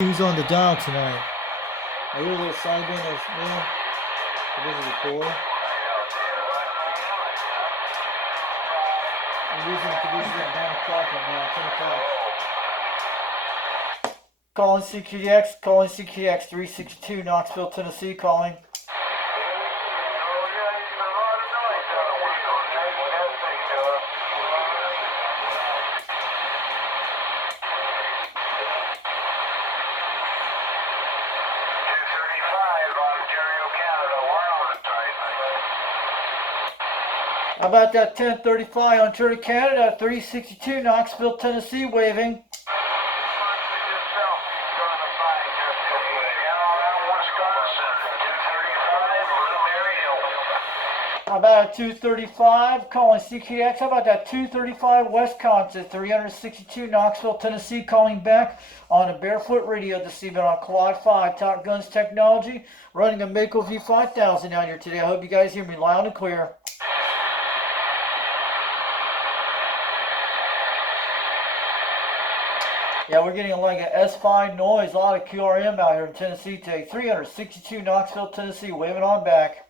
Who's on the dial tonight? I hear a little sideband of yeah. This is a boy. I'm losing the condition at 9 o'clock right now, 10 o'clock. Calling CQDX 362, Knoxville, Tennessee, calling. How about that 1035 Ontario, Canada, 362, Knoxville, Tennessee, waving. How about a 235 calling CKX? How about that 235 Wisconsin, 362 Knoxville, Tennessee, calling back on a Barefoot Radio this evening on Quad5 Top Guns Technology, running a Mako V5000 out here today. I hope you guys hear me loud and clear. Yeah, we're getting like an S5 noise, a lot of QRM out here in Tennessee today. 362 Knoxville, Tennessee, waving on back.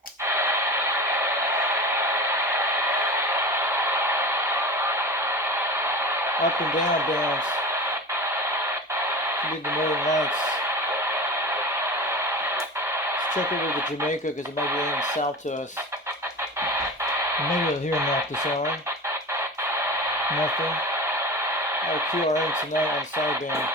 Up and down bands. Need the Northern Lights. Let's check over to Jamaica because it might be aiming south to us. Maybe I'll hear him knock this on. Nothing. Our QRM tonight on sideband.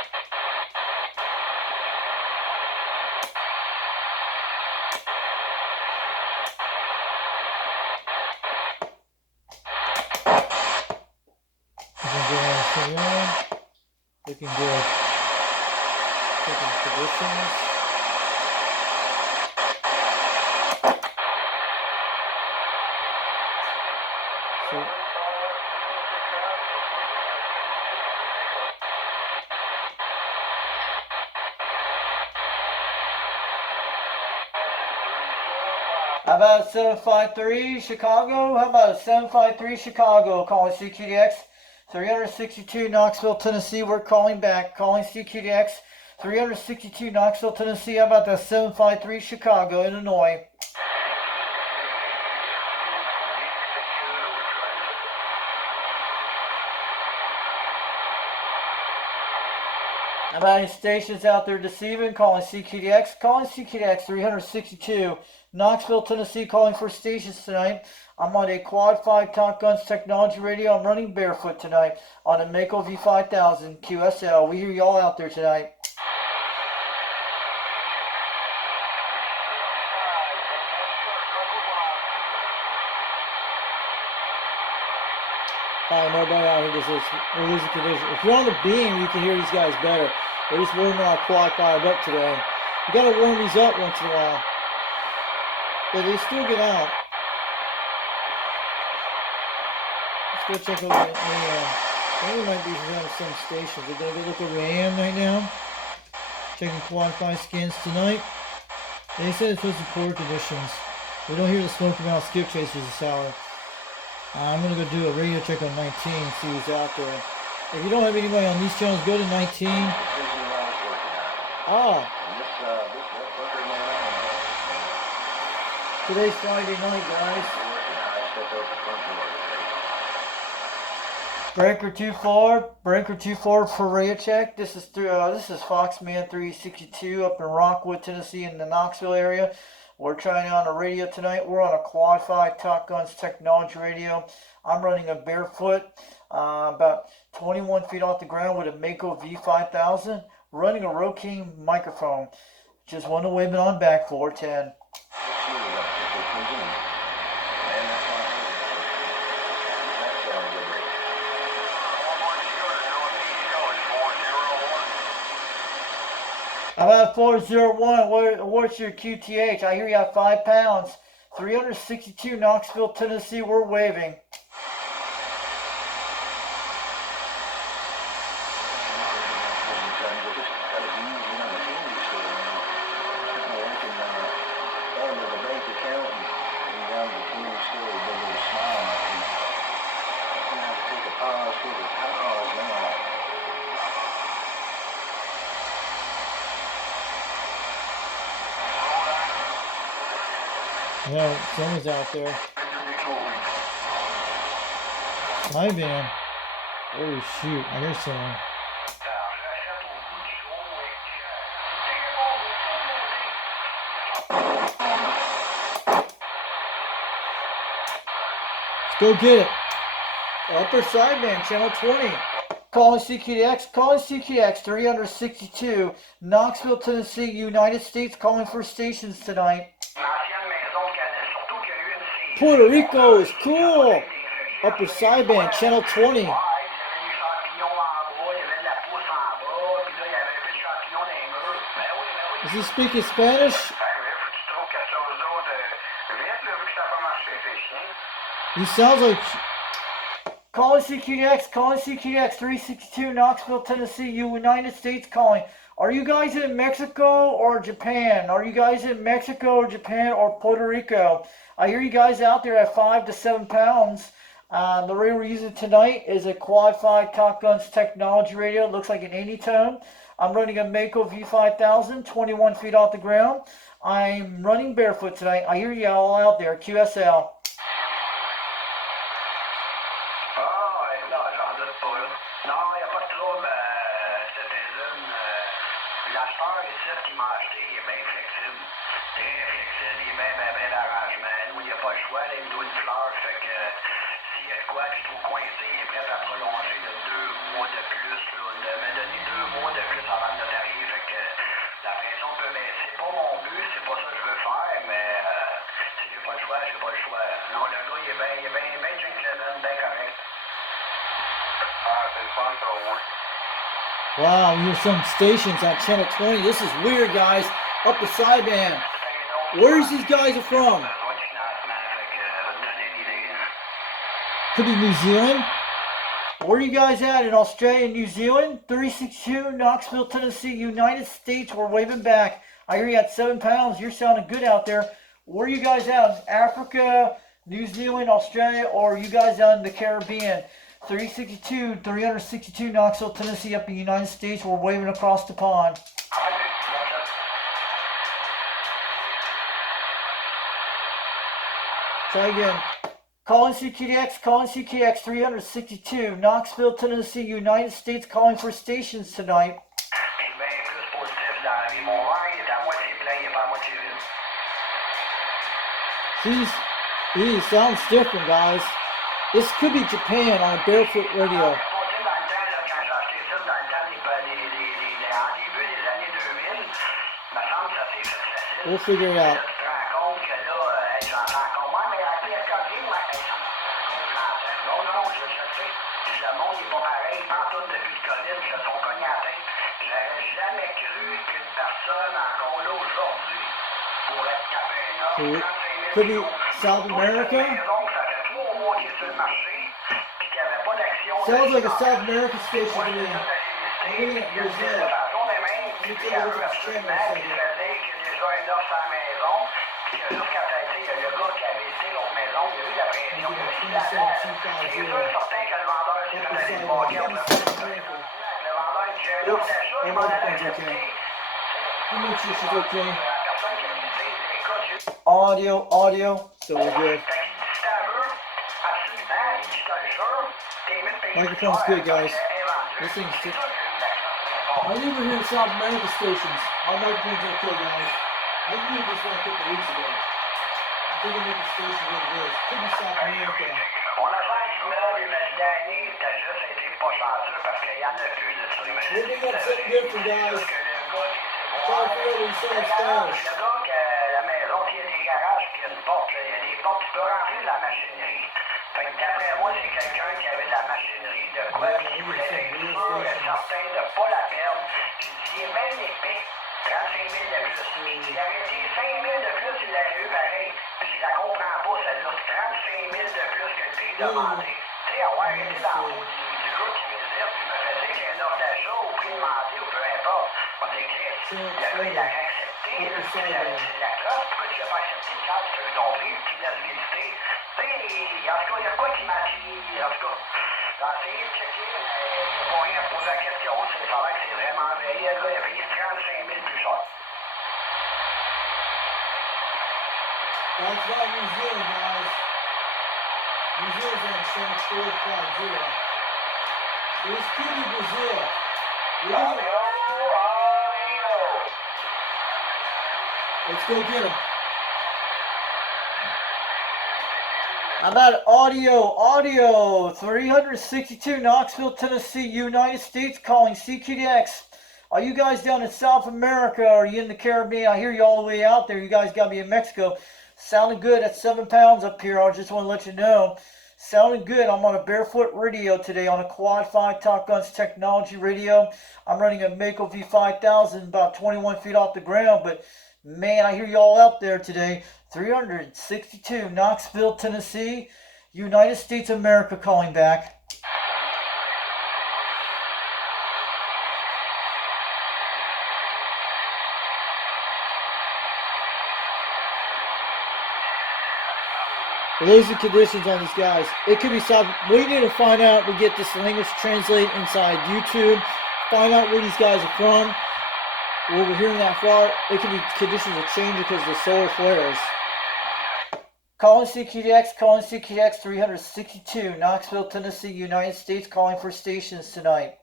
Looking good. Checking conditions. So, how about 753 Chicago? How about 753 Chicago? Calling CQDX 362 Knoxville, Tennessee. We're calling back. Calling CQDX 362 Knoxville, Tennessee. How about that 753 Chicago, Illinois? How about any stations out there deceiving? Calling CQDX. Calling CQDX 362 Knoxville, Tennessee. Calling for stations tonight. I'm on a Quad5 Top Guns Technology Radio. I'm running Barefoot tonight on a Mako V5000 QSL. We hear y'all out there tonight. Nobody out here we're losing condition. If you're on the beam, you can hear these guys better. We're just warming our Quad5 up today. You gotta warm these up once in a while. But they still get out. Let's go check over the AM. There might be some stations. We're gonna go look over the AM right now. Checking Quad5 scans tonight. They said it's supposed to be poor conditions. We don't hear the Smoky Mountain skip chasers this hour. I'm going to go do a radio check on 19 and see who's out there. If you don't have anybody on these channels, go to 19. Ah. Today's Friday night, guys. Breaker 24 for radio check. This is Foxman 362 up in Rockwood, Tennessee in the Knoxville area. We're trying on a radio tonight. We're on a Quad5 Top Guns Technology Radio. I'm running a Barefoot, about 21 feet off the ground with a Mako V5000. Running a Roking microphone. Just one away, but on back 410. How about 401? What's your QTH? I hear you have 5 pounds. 362 Knoxville, Tennessee. We're waving. Yeah, someone's out there. Sideband. Oh shoot, I hear someone. Let's go get it. Upper sideband, channel 20. Calling CQDX 362, Knoxville, Tennessee, United States, calling for stations tonight. Puerto Rico is cool. Upper sideband, channel 20. Is he speaking Spanish? He sounds like... Calling CQDX 362, Knoxville, Tennessee, United States, calling. Are you guys in Mexico or Japan? Are you guys in Mexico or Japan or Puerto Rico? I hear you guys out there at 5 to 7 pounds. The radio we're using tonight is a Quad 5 Top Guns technology radio. It looks like an 80 tone. I'm running a Mako V5000, 21 feet off the ground. I'm running barefoot tonight. I hear you all out there. QSL. Wow, we hear some stations on channel 20. This is weird, guys. Up the sideband. Where's these guys are from? Could be New Zealand. Where are you guys at in Australia and New Zealand? 362, Knoxville, Tennessee, United States. We're waving back. I hear you at 7 pounds. You're sounding good out there. Where are you guys at? Africa, New Zealand, Australia, or are you guys out in the Caribbean? 362, Knoxville, Tennessee, up in the United States. We're waving across the pond. Try again. Calling CQDX 362, Knoxville, Tennessee, United States, calling for stations tonight. He sounds different, guys. This could be Japan on a barefoot radio. We'll figure it out. Could be South America. Sounds like a South American station to me. I'm looking at Brazil. Let me take a look at the channel a second. Oops, my microphone's okay. I'll make sure she's okay. Audio, so we're good. Microphone's good, guys. This thing's just... I think we're hearing South America stations. Our microphone's okay, guys. I knew this one a couple weeks ago. I'm thinking of the station what it is. Could be South America. We're doing something different, guys. Try to figure out what he's saying Spanish. Fait que d'après moi, c'est quelqu'un qui avait de la machinerie, de quoi qui voulait être sûr et certain de ne pas la perdre. J'ai dit, il est bien épais, 35 000 de plus. Il avait dit 5 000 de plus, il l'a eu pareil. Puis je la comprends pas, celle-là. 35 000 de plus que le prix demandé. Tu sais, avoir été dans le bout du gars qui visite, je me faisais qu'il y a une offre d'achat au prix demandé ou peu importe. On écrit, le gars, il a accepté. La classe, pourquoi tu l'as pas accepté? Quand tu veux ton prix, tu laisses visiter. En tout cas, il y a quoi qui m'a dit, en tout cas. J'ai essayé de checker, mais il n'y a pas rien à poser la question. C'est vrai que c'est vraiment vrai. Le gars, il a payé 35 000 plus cher. That's not New Zealand, guys. New Zealand's on channel 450. This could be Brazil. Let's go get him. How about audio 362 Knoxville, Tennessee, United States, calling CKDX. Are you guys down in South America? Are you in the Caribbean? I hear you all the way out there. You guys got to be in Mexico. Sounding good at 7 pounds up here. I just want to let you know. Sounding good. I'm on a barefoot radio today on a Quad 5 Top Guns technology radio. I'm running a Mako V5000 about 21 feet off the ground, but man, I hear y'all out there today. 362 Knoxville, Tennessee, United States of America calling back. Lazy conditions on these guys. It could be South. We need to find out. We get this language translate inside YouTube. Find out where these guys are from. What we're hearing that far, it could be conditions will change because of the solar flares. Calling CKDX 362, Knoxville, Tennessee, United States, calling for stations tonight.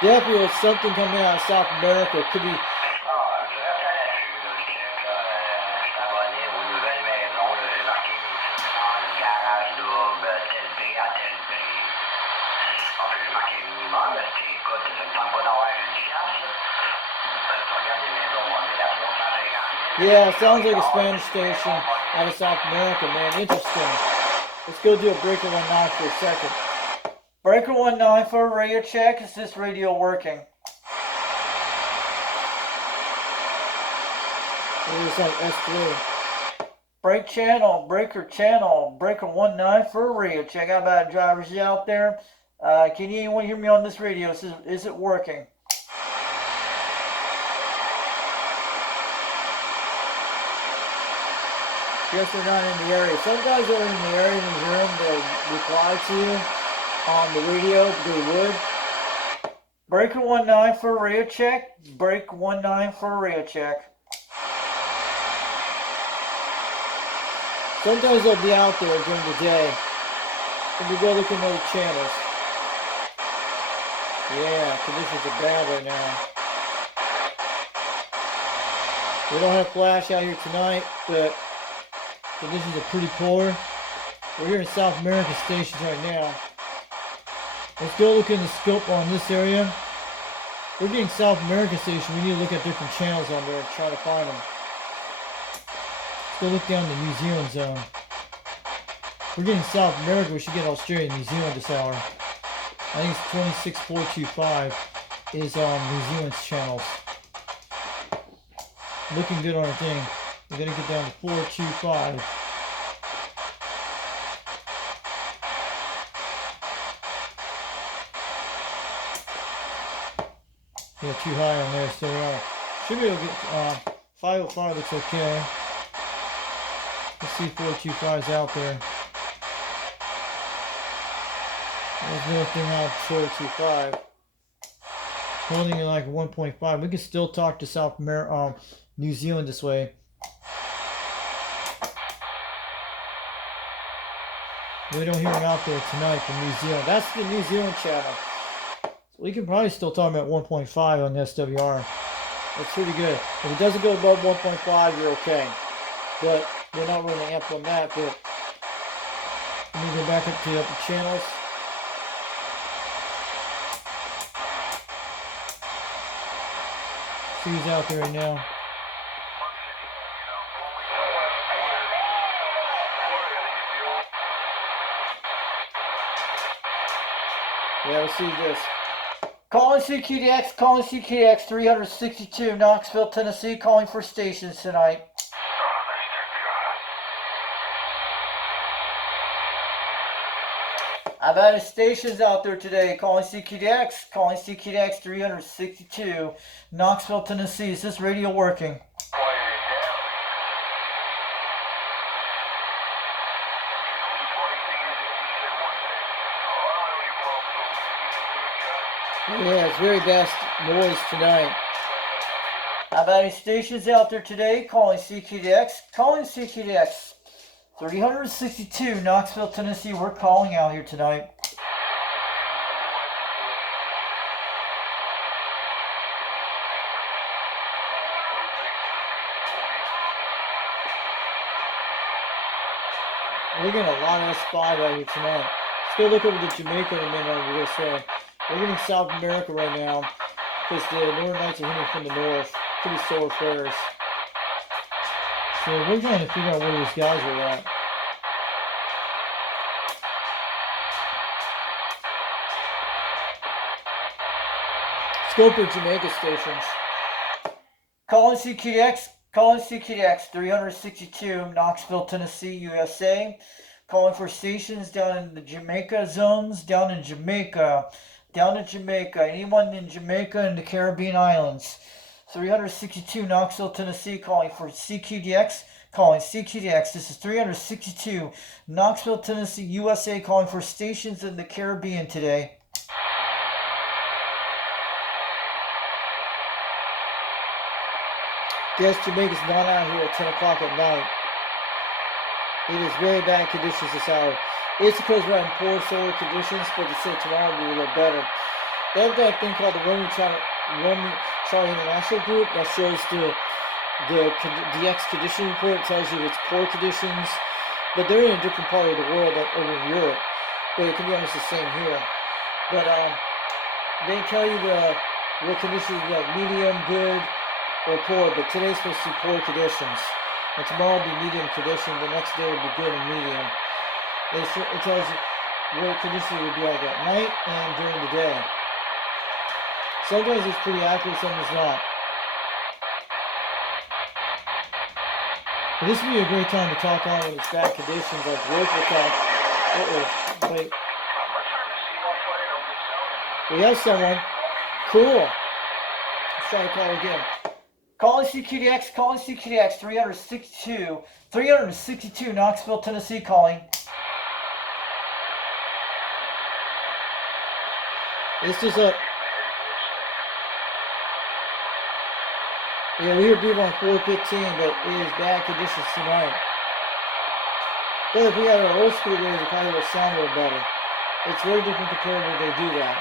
Definitely with something coming out of South America. It could be. Yeah, it sounds like a Spanish station out of South America, man. Interesting. Let's go do a breaker 19 for a second. Breaker 19 for a radio check. Is this radio working? It's like S3. Breaker channel, breaker 19 for a radio check. How about drivers out there? Can anyone hear me on this radio? Is it working? Yes, they're not in the area. Some guys are in the area and hear them. They'll reply to you on the radio. They would. Breaker 19 for a radio check. Break 19 for a radio check. Sometimes they'll be out there during the day. And we go look at other channels. Yeah, conditions are bad right now. We don't have flash out here tonight, but conditions are pretty poor. We're here in South America stations right now. Let's go look in the scope on this area. We're getting South America stations. We need to look at different channels on there and try to find them. Let's go look down the New Zealand zone. We're getting South America. We should get Australia and New Zealand this hour. I think it's 26425 is New Zealand's channels. Looking good on our thing. We're gonna get down to 425. Yeah, too high on there, so should be able to get 505 looks okay. Let's see if 425's out there. There's nothing out 425. Holding it like 1.5. We can still talk to South America, New Zealand this way. We don't hear him out there tonight from New Zealand. That's the New Zealand channel. So we can probably still talk about 1.5 on the SWR. That's pretty good. If it doesn't go above 1.5, you're okay. But we're not really amped on that. But let me go back up to the upper channels. See who's out there right now. Yeah, let's see this. Calling CKDX 362, Knoxville, Tennessee, calling for stations tonight. I've added stations out there today. Calling CKDX 362, Knoxville, Tennessee. Is this radio working? Yeah, it's very best noise tonight. How about any stations out there today? Calling CQDX. Calling CQDX. 362, Knoxville, Tennessee. We're calling out here tonight. We're getting a lot of S5 out here tonight. Let's go look over to Jamaica in a minute on USA. We're getting South America right now because the Northern Lights are hitting from the north. Pretty solar flares. So we're trying to figure out where these guys are at. Let's go for Jamaica stations. Calling CQDX. Calling CQDX 362, Knoxville, Tennessee, USA. Calling for stations down in the Jamaica zones, down in Jamaica. Anyone in Jamaica and the Caribbean islands. 362, Knoxville, Tennessee, calling for CQDX. Calling CQDX. This is 362, Knoxville, Tennessee, USA, calling for stations in the Caribbean today. Yes, Jamaica's not out here at 10 o'clock at night. It is very bad conditions this hour. It's because we're in poor solar conditions, but they say tomorrow will be a little better. They have that thing called the Roman Chart International Group that shows the DX condition report. It tells you it's poor conditions, but they're in a different part of the world, like over in Europe. But it can be almost the same here. But they tell you what conditions are like medium, good, or poor, but today's supposed to be poor conditions. And tomorrow will be medium condition, the next day will be good and medium. It tells you what conditions will be like at night and during the day. Sometimes it's pretty accurate, sometimes not. But this would be a great time to talk on when it's bad conditions, like local talk. Wait. We have someone. Cool. Let's try to call again. Calling CQDX, 362, Knoxville, Tennessee, calling. This is a... Yeah, we hear people on 415, but it is bad conditions tonight. But if we had our old school days, it probably would sound a little better. It's very different compared when they do that.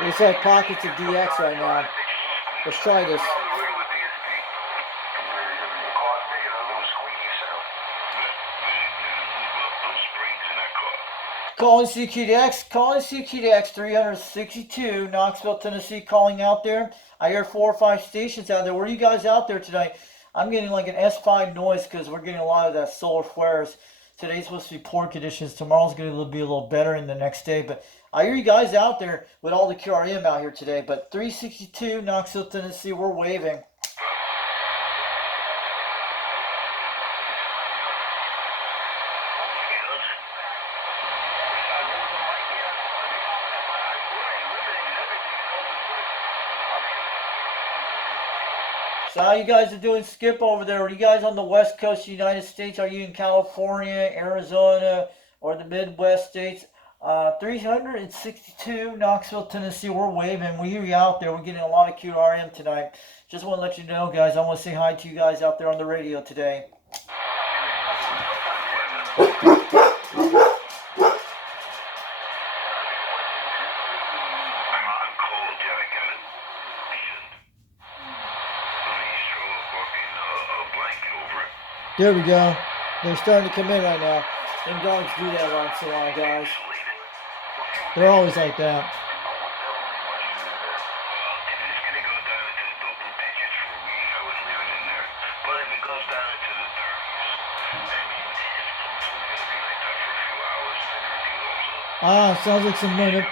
It's like pockets of DX right now. Let's try this. Calling CQDX, 362, Knoxville, Tennessee, calling out there. I hear 4 or 5 stations out there. Where are you guys out there tonight? I'm getting like an S5 noise because we're getting a lot of that solar flares. Today's supposed to be poor conditions. Tomorrow's going to be a little better in the next day. But I hear you guys out there with all the QRM out here today. But 362, Knoxville, Tennessee, we're waving. So how you guys are doing, Skip, over there? Are you guys on the west coast of the United States? Are you in California, Arizona, or the Midwest states? 362, Knoxville, Tennessee, we're waving. We hear you out there. We're getting a lot of QRM tonight. Just want to let you know, guys, I want to say hi to you guys out there on the radio today. There we go. They're starting to come in right now. Them dogs do that once in a while, guys. They're always like that. Sounds like some money.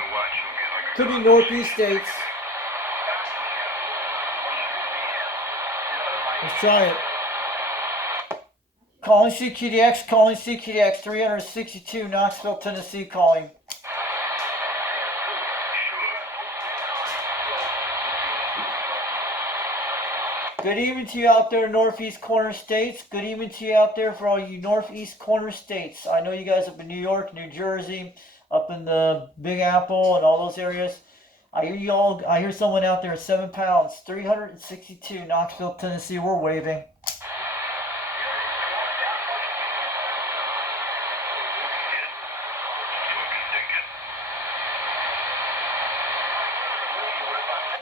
Could be northeast states. Let's try it. Calling CQDX, 362, Knoxville, Tennessee, calling. Good evening to you out there, northeast corner states. Good evening to you out there for all you northeast corner states. I know you guys up in New York, New Jersey, up in the Big Apple and all those areas. I hear you all. I hear someone out there, 7 pounds, 362, Knoxville, Tennessee. We're waving.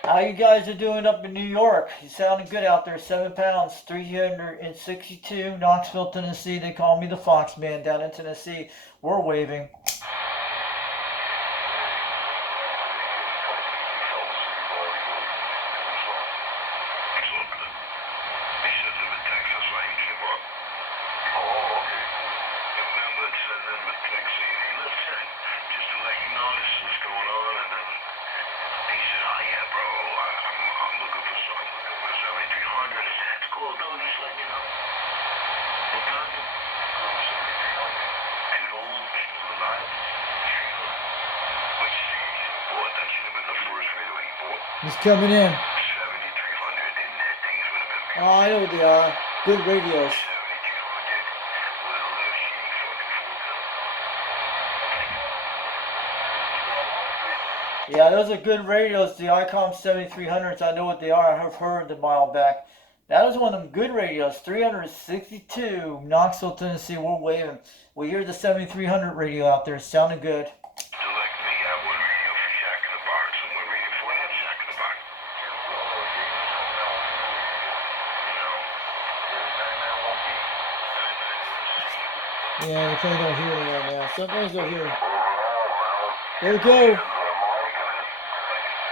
How you guys are doing up in New York? You sounding good out there. 7 pounds, 362, Knoxville, Tennessee. They call me the Fox Man down in Tennessee. We're waving. He's coming in. Oh, I know what they are. Good radios. Yeah, those are good radios. The ICOM 7300s, I know what they are. I have heard them a while back. That is one of them good radios. 362, Knoxville, Tennessee. We're waving. We hear the 7300 radio out there. It's sounding good. Yeah, they probably don't hear me right now. Sometimes they'll hear me. There we go.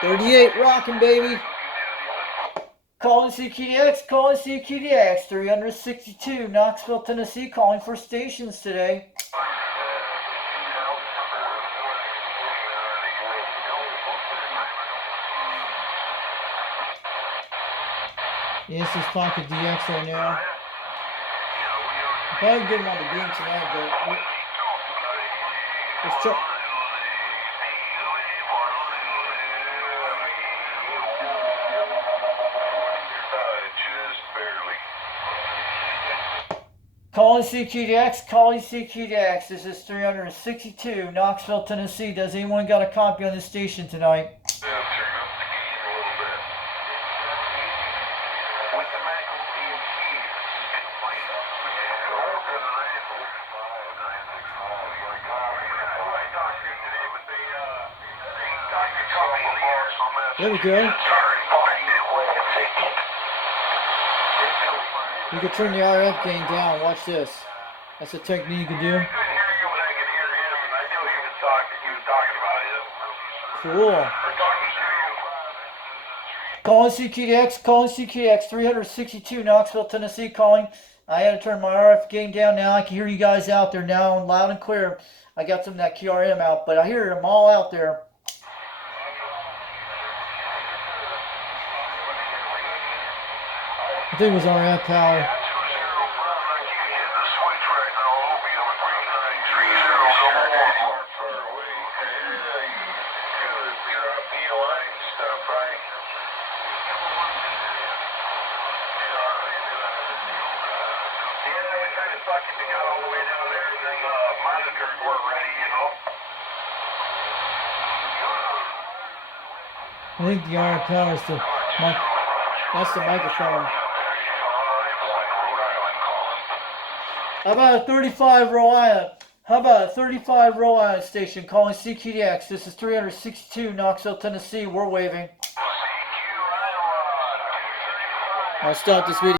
38 rocking, baby. Calling CQDX, calling CQDX. 362, Knoxville, Tennessee. Calling for stations today. Yeah, this is Pocket DX right now. Probably get him on the beam tonight, but let's try. Calling CQDX, calling CQDX. This is 362, Knoxville, Tennessee. Does anyone got a copy on this station tonight? There we go. You can turn the RF gain down. Watch this. That's a technique you can do. Cool. Calling CQDX, calling CQDX, 362, Knoxville, Tennessee, calling. I had to turn my RF gain down now. I can hear you guys out there now loud and clear. I got some of that QRM out, but I hear them all out there. I think it was RF power. I think the RF power is that's the microphone. How about a 35 Rhode Island? How about a 35 Rhode Island station calling CQDX? This is 362 Knoxville, Tennessee. We're waving. I'll stop this video.